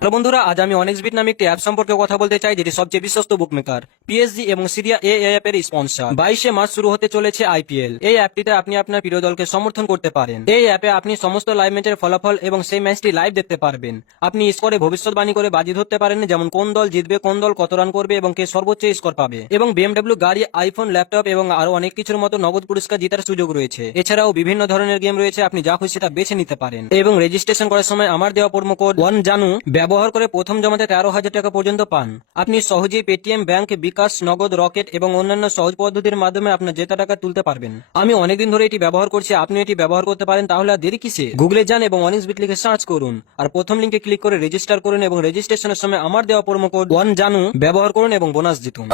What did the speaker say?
Hello বন্ধুরা, আজ আমি অনেক্সবিট নামে একটি অ্যাপ সম্পর্কে কথা বলতে চাই, যেটি সবচেয়ে বিশ্বস্ত বুকমেকার। পিএসজি এবং সিরিয়া এ অ্যাপের স্পন্সর। 22 মার্চ শুরু হতে চলেছে আইপিএল। এই অ্যাপটিতে আপনি আপনার প্রিয় দলকে সমর্থন করতে পারেন। এই অ্যাপে আপনি সমস্ত লাইভ ম্যাচের ফলাফল এবং সেই ম্যাচটি লাইভ দেখতে পারবেন। আপনি স্কোরে ভবিষ্যৎবাণী করে বাজি ধরতে পারেন, যেমন কোন দল জিতবে, কোন দল কত রান করবে এবং কে সর্বোচ্চ স্কোর পাবে। এবং বিএমডব্লিউ গাড়ি, আইফোন, ল্যাপটপ এবং আরো অনেক কিছুর মতো নগদ পুরস্কার জেতার সুযোগ রয়েছে। এছাড়াও বিভিন্ন ধরনের গেম রয়েছে, আপনি যা খুশি তা বেছে নিতে পারেন। এবং রেজিস্ট্রেশন করার সময় আমার দেওয়া প্রোমো কোড 1JANU ব্যবহার করে প্রথম জমাতে 13,000 টাকা পর্যন্ত পান। আপনি সহজেই পেটিএম, ব্যাংক, বিকাশ, নগদ, রকেট এবং অন্যান্য সহজ পদ্ধতির মাধ্যমে আপনার জেতা টাকা তুলতে পারবেন। আমি অনেকদিন ধরে এটি ব্যবহার করছি, আপনি এটি ব্যবহার করতে পারেন। তাহলে আর দেরি কিসে? গুগলে যান এবং অনেক্সবিট লিখে সার্চ করুন, আর প্রথম লিঙ্কে ক্লিক করে রেজিস্টার করুন এবং রেজিস্ট্রেশনের সময় আমার দেওয়া প্রোমো কোড 1JANU ব্যবহার করুন এবং বোনাস জিতুন।